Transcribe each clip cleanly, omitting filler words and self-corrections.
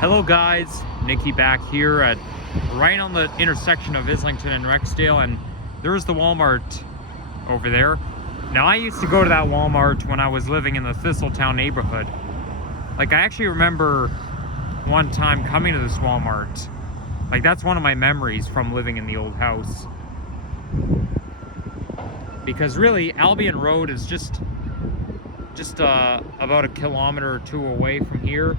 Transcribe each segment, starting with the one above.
Hello guys, Nikki back here at right on the intersection of Islington and Rexdale, and there's the Walmart over there. Now I used to go to that Walmart when I was living in the Thistletown neighborhood. Like, I actually remember one time coming to this Walmart. Like, that's one of my memories from living in the old house. Because really, Albion Road is just about a kilometer or two away from here.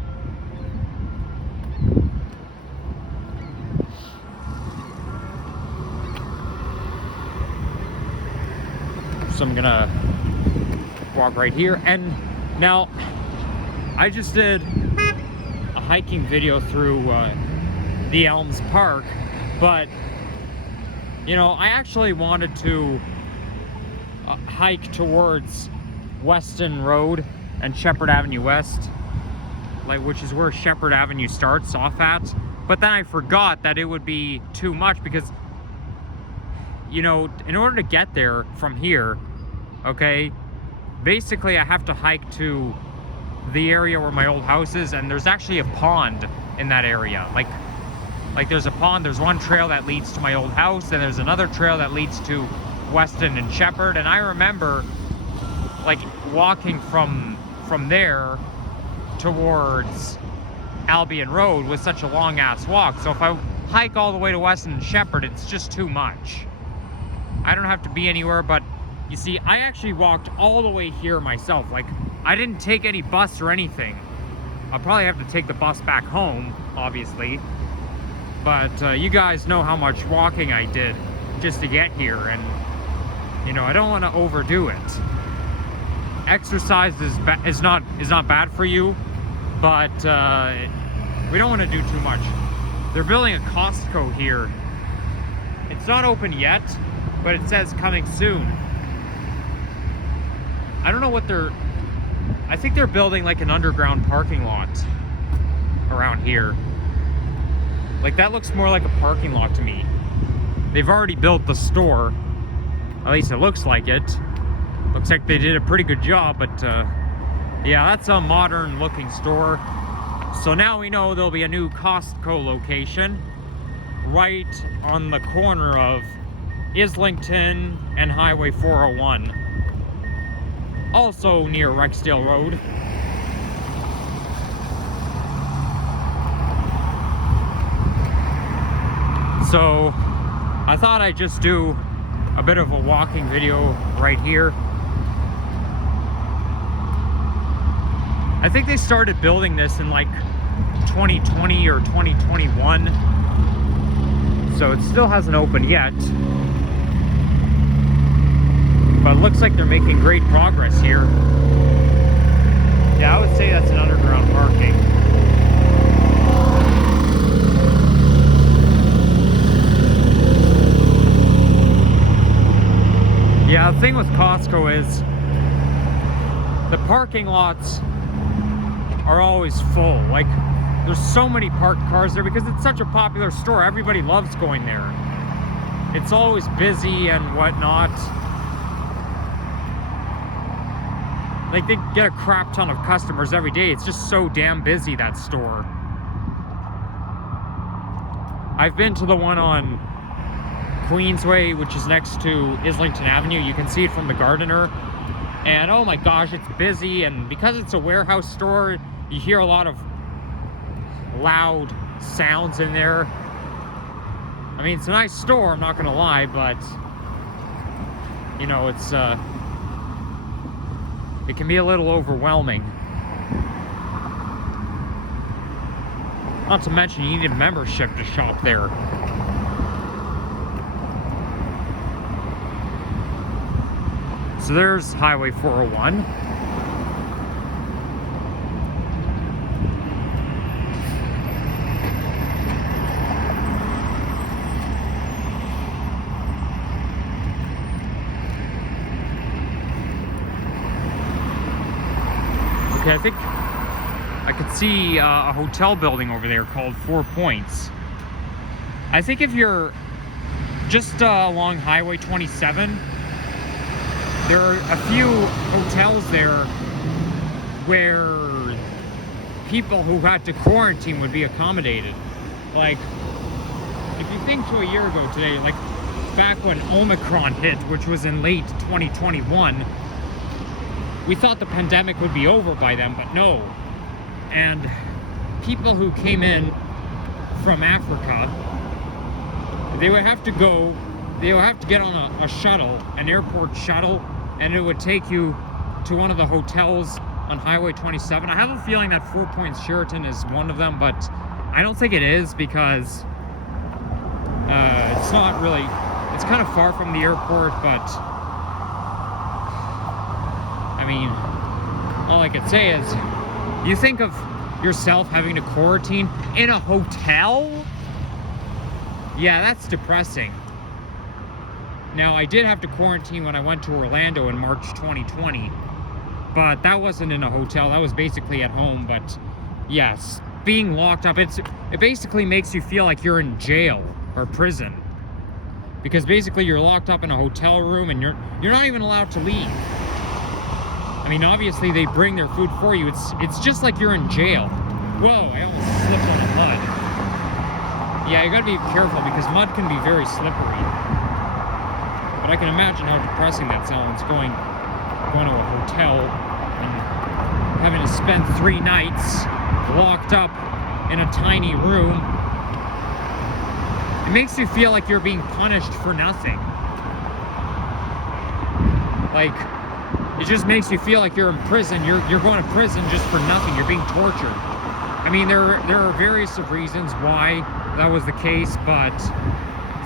So I'm gonna walk right here. And now I just did a hiking video through the Elms Park, but you know, I actually wanted to hike towards Weston Road and Shepherd Avenue West, like, which is where Shepherd Avenue starts off at. But then I forgot that it would be too much because, you know, in order to get there from here, okay, basically I have to hike to the area where my old house is, and there's actually a pond in that area. Like there's a pond, there's one trail that leads to my old house, and there's another trail that leads to Weston and Shepherd. And I remember like walking from there towards Albion Road was such a long ass walk. So if I hike all the way to Weston and Shepherd, it's just too much. I don't have to be anywhere, but you see, I actually walked all the way here myself. Like, I didn't take any bus or anything. I'll probably have to take the bus back home, obviously. But you guys know how much walking I did just to get here, and you know, I don't want to overdo it. Exercise is not bad for you, but we don't want to do too much. They're building a Costco here. It's not open yet, but it says coming soon. I don't know what I think they're building like an underground parking lot around here. Like, that looks more like a parking lot to me. They've already built the store. At least it looks like it. Looks like they did a pretty good job, but yeah, that's a modern looking store. So now we know there'll be a new Costco location right on the corner of Islington and Highway 401. Also near Rexdale Road. So I thought I'd just do a bit of a walking video right here. I think they started building this in like 2020 or 2021. So it still hasn't opened yet. But it looks like they're making great progress here. Yeah, I would say that's an underground parking. Yeah, the thing with Costco is the parking lots are always full. Like, there's so many parked cars there because it's such a popular store. Everybody loves going there. It's always busy and whatnot. Like, they get a crap ton of customers every day. It's just so damn busy, that store. I've been to the one on Queensway, which is next to Islington Avenue. You can see it from the Gardener. And oh my gosh, it's busy. And because it's a warehouse store, you hear a lot of loud sounds in there. I mean, it's a nice store, I'm not gonna lie, but you know, it can be a little overwhelming. Not to mention, you need a membership to shop there. So there's Highway 401. Okay, I think I could see a hotel building over there called 4 Points. I think if you're just along Highway 27, there are a few hotels there where people who had to quarantine would be accommodated. Like, if you think to a year ago today, like back when Omicron hit, which was in late 2021, we thought the pandemic would be over by then, but no. And people who came in from Africa, they would have to get on a shuttle, an airport shuttle, and it would take you to one of the hotels on Highway 27. I have a feeling that 4 Points Sheraton is one of them, but I don't think it is, because it's not really, it's kind of far from the airport. But I mean, all I could say is, you think of yourself having to quarantine in a hotel? Yeah, that's depressing. Now, I did have to quarantine when I went to Orlando in March 2020, but that wasn't in a hotel. That was basically at home. But yes, being locked up, it basically makes you feel like you're in jail or prison, because basically you're locked up in a hotel room and you're not even allowed to leave. I mean, obviously they bring their food for you. It's just like you're in jail. Whoa, I almost slipped on the mud. Yeah, you gotta be careful, because mud can be very slippery. But I can imagine how depressing that sounds, going to a hotel and having to spend 3 nights locked up in a tiny room. It makes you feel like you're being punished for nothing. Like, it just makes you feel like you're in prison. You're going to prison just for nothing. You're being tortured. I mean, there are various reasons why that was the case, but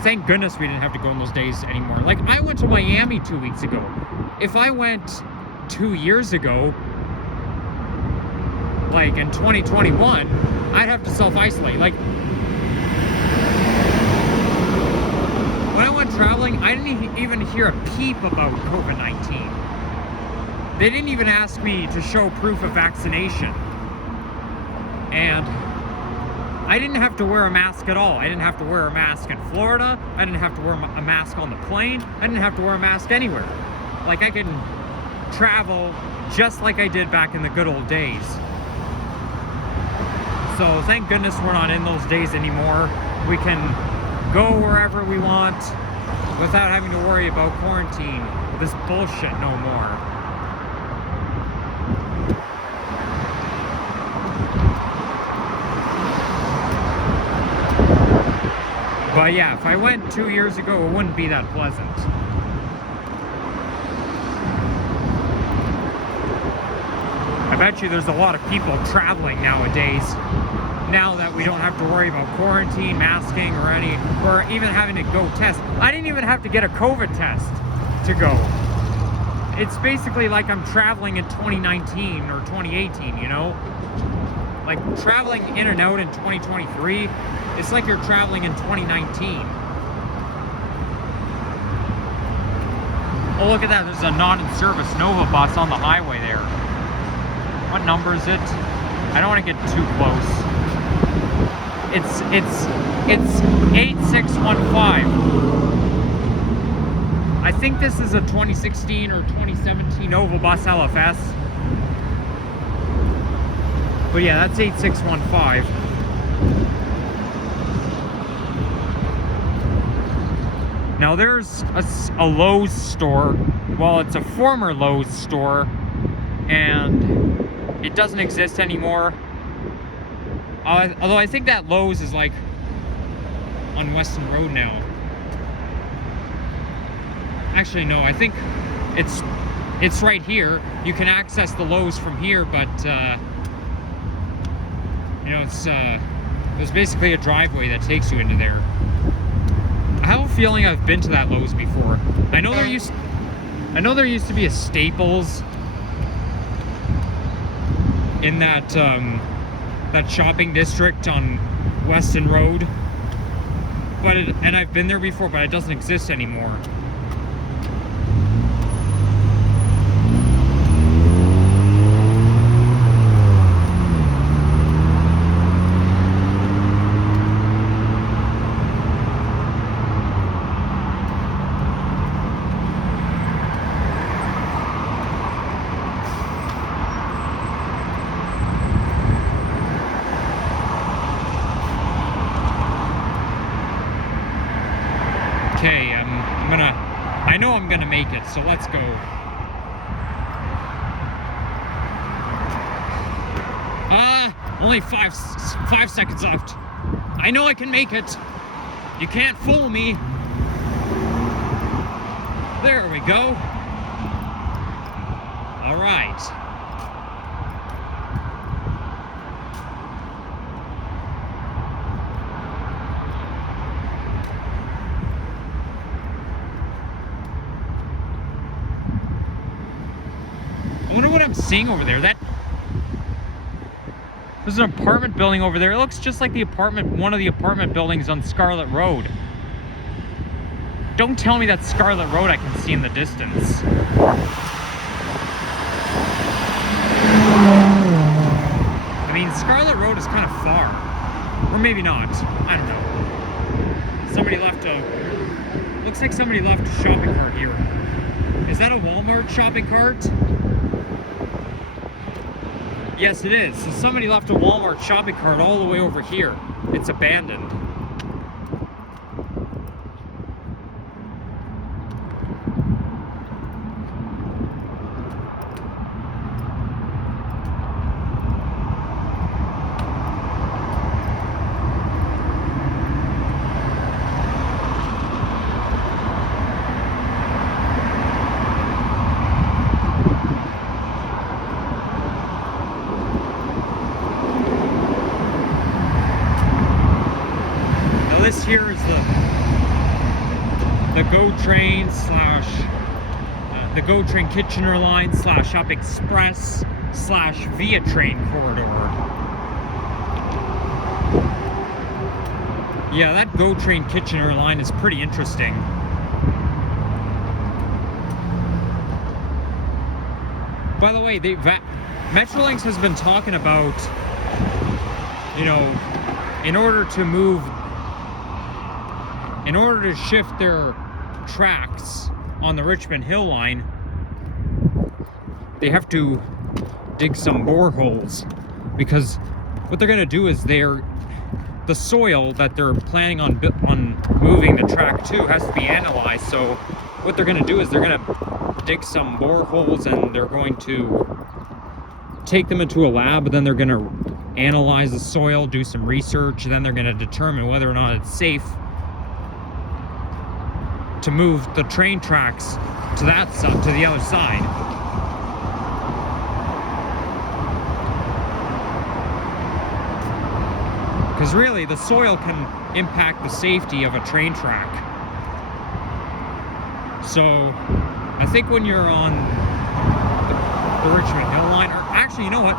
thank goodness we didn't have to go on those days anymore. Like, I went to Miami 2 weeks ago. If I went 2 years ago, like in 2021, I'd have to self-isolate. Like, when I went traveling, I didn't even hear a peep about COVID-19. They didn't even ask me to show proof of vaccination. And I didn't have to wear a mask at all. I didn't have to wear a mask in Florida. I didn't have to wear a mask on the plane. I didn't have to wear a mask anywhere. Like, I can travel just like I did back in the good old days. So thank goodness we're not in those days anymore. We can go wherever we want without having to worry about quarantine. This bullshit no more. But yeah, if I went 2 years ago, it wouldn't be that pleasant. I bet you there's a lot of people traveling nowadays, now that we don't have to worry about quarantine, masking, or even having to go test. I didn't even have to get a COVID test to go. It's basically like I'm traveling in 2019 or 2018, you know? Like, traveling in and out in 2023, it's like you're traveling in 2019. Oh, look at that. There's a non-in-service Nova bus on the highway there. What number is it? I don't want to get too close. It's 8615. I think this is a 2016 or 2017 Nova bus LFS. But yeah, that's 8615. Now there's a Lowe's store. Well, it's a former Lowe's store, and it doesn't exist anymore. Although I think that Lowe's is like on Weston Road now. Actually, no, I think it's right here. You can access the Lowe's from here, but you know, there's basically a driveway that takes you into there. I have a feeling I've been to that Lowe's before. I know there used to be a Staples in that that shopping district on Weston Road, and I've been there before, but it doesn't exist anymore. know I'm gonna make it, so let's go. Only five seconds left. I know I can make it. You can't fool me. There we go. All right. I wonder what I'm seeing over there. There's an apartment building over there. It looks just like one of the apartment buildings on Scarlet Road. Don't tell me that's Scarlet Road I can see in the distance. I mean, Scarlet Road is kind of far. Or maybe not. I don't know. Somebody left looks like somebody left a shopping cart here. Is that a Walmart shopping cart? Yes, it is. So somebody left a Walmart shopping cart all the way over here. It's abandoned. This here is the GO train slash the GO train Kitchener line slash Up Express slash Via train corridor. Yeah, that GO train Kitchener line is pretty interesting. By the way, Metrolinx has been talking about, you know, in order to shift their tracks on the Richmond Hill line, they have to dig some boreholes, because what they're going to do is the soil that they're planning on moving the track to has to be analyzed. So what they're going to do is they're going to dig some boreholes, and they're going to take them into a lab, and then they're going to analyze the soil, do some research, and then they're going to determine whether or not it's safe to move the train tracks to that side, to the other side. Because really, the soil can impact the safety of a train track. So, I think when you're on the Richmond Hill line, or actually, you know what?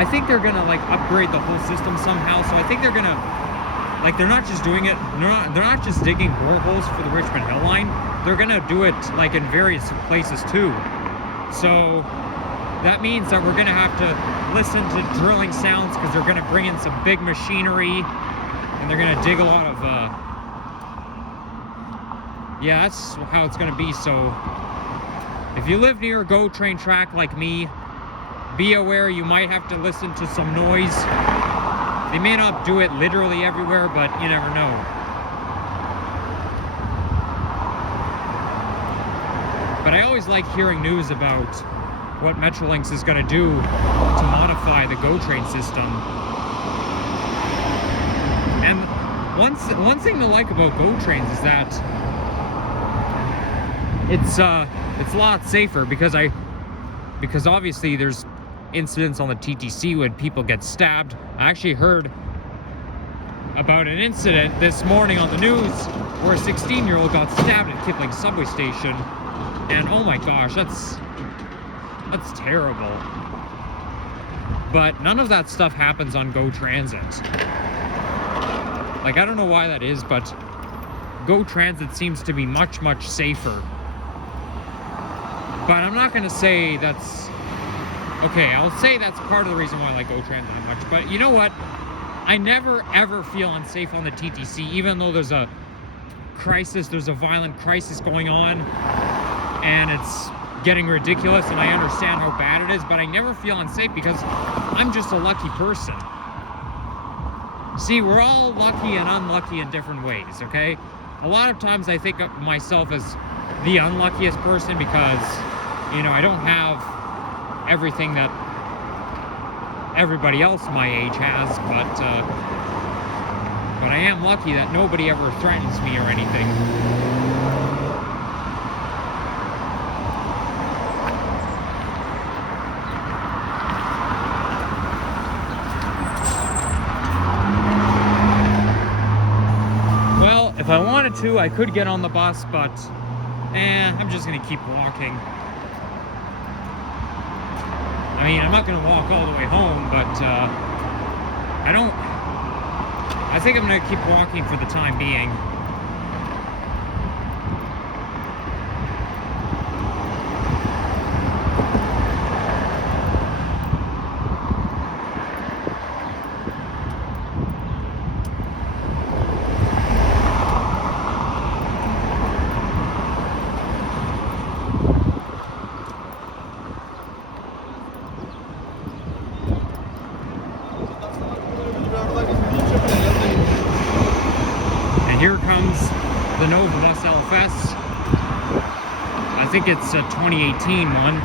I think they're gonna like upgrade the whole system somehow. So I think they're gonna, like, they're not just doing it, they're not just digging boreholes for the Richmond Hill line, they're gonna do it like in various places too. So that means that we're gonna have to listen to drilling sounds, because they're gonna bring in some big machinery, and they're gonna dig a lot of yeah, that's how it's gonna be. So if you live near a GO train track like me, be aware you might have to listen to some noise. They may not do it literally everywhere, but you never know. But I always like hearing news about what Metrolinx is going to do to modify the GO train system. And one thing to like about GO trains is that it's a lot safer, because obviously there's incidents on the TTC when people get stabbed. I actually heard about an incident this morning on the news where a 16-year-old got stabbed at Kipling subway station, and oh my gosh, that's terrible. But none of that stuff happens on GO Transit. Like, I don't know why that is, but GO Transit seems to be much, much safer. But I'm not gonna say that's okay, I'll say that's part of the reason why I like GO Transit that much. But you know what? I never ever feel unsafe on the TTC, even though there's a crisis, there's a violent crisis going on, and it's getting ridiculous, and I understand how bad it is, but I never feel unsafe because I'm just a lucky person. See, we're all lucky and unlucky in different ways, okay? a lot of times I think of myself as the unluckiest person because, you know, I don't have everything that everybody else my age has, but I am lucky that nobody ever threatens me or anything. Well, if I wanted to, I could get on the bus, but I'm just gonna keep walking. I mean, I'm not gonna walk all the way home, but I think I'm gonna keep walking for the time being. Here comes the Nova Bus LFS. I think it's a 2018 one,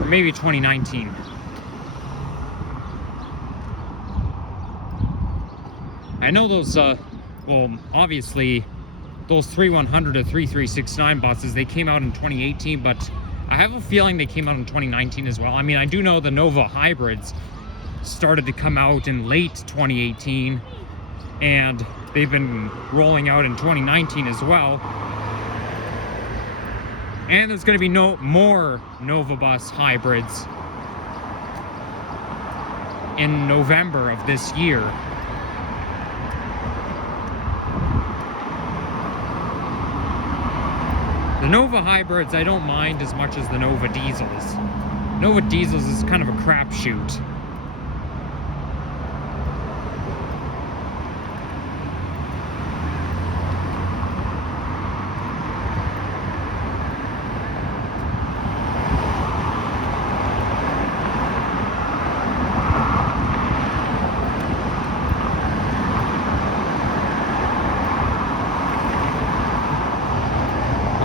or maybe 2019. I know those, well, obviously, those 3100 to 3369 buses, they came out in 2018, but I have a feeling they came out in 2019 as well. I mean, I do know the Nova hybrids started to come out in late 2018. And they've been rolling out in 2019 as well. And there's going to be more Nova Bus hybrids in November of this year. The Nova hybrids I don't mind as much as the Nova diesels. Nova diesels is kind of a crapshoot.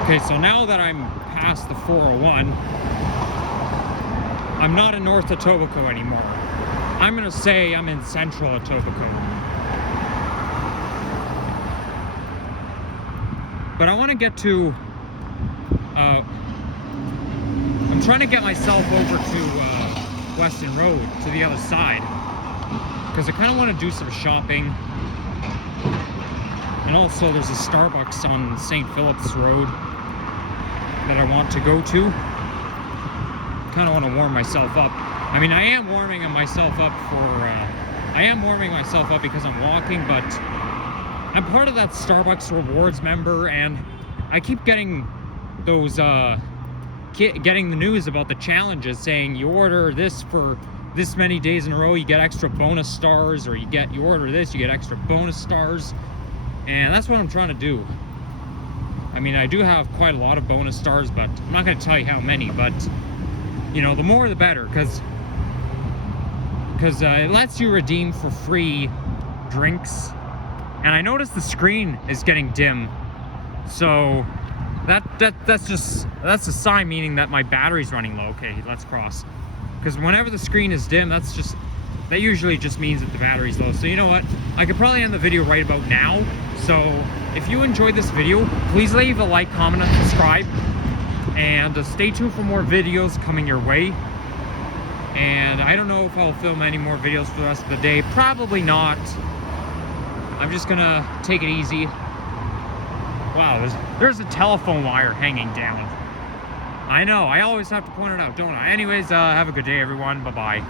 Okay, so now that I'm past the 401, I'm not in North Etobicoke anymore. I'm gonna say I'm in Central Etobicoke. But I want to get to, I'm trying to get myself over to Weston Road, to the other side, because I kind of want to do some shopping. And also there's a Starbucks on St. Philip's Road that I want to go to. Kind of want to warm myself up. I mean, I am warming myself up because I'm walking, but I'm part of that Starbucks rewards member, and I keep getting those getting the news about the challenges saying you order this for this many days in a row, you get extra bonus stars, or you order this, you get extra bonus stars. And that's what I'm trying to do. I mean, I do have quite a lot of bonus stars, but I'm not going to tell you how many, but, you know, the more the better, because it lets you redeem for free drinks. And I noticed the screen is getting dim, so that's a sign, meaning that my battery's running low. Okay, let's cross. Because whenever the screen is dim, that usually just means that the battery's low. So you know what? I could probably end the video right about now. So if you enjoyed this video, please leave a like, comment, and subscribe. And stay tuned for more videos coming your way. And I don't know if I'll film any more videos for the rest of the day. Probably not. I'm just gonna take it easy. Wow, there's a telephone wire hanging down. I know, I always have to point it out, don't I? Anyways, have a good day, everyone. Bye-bye.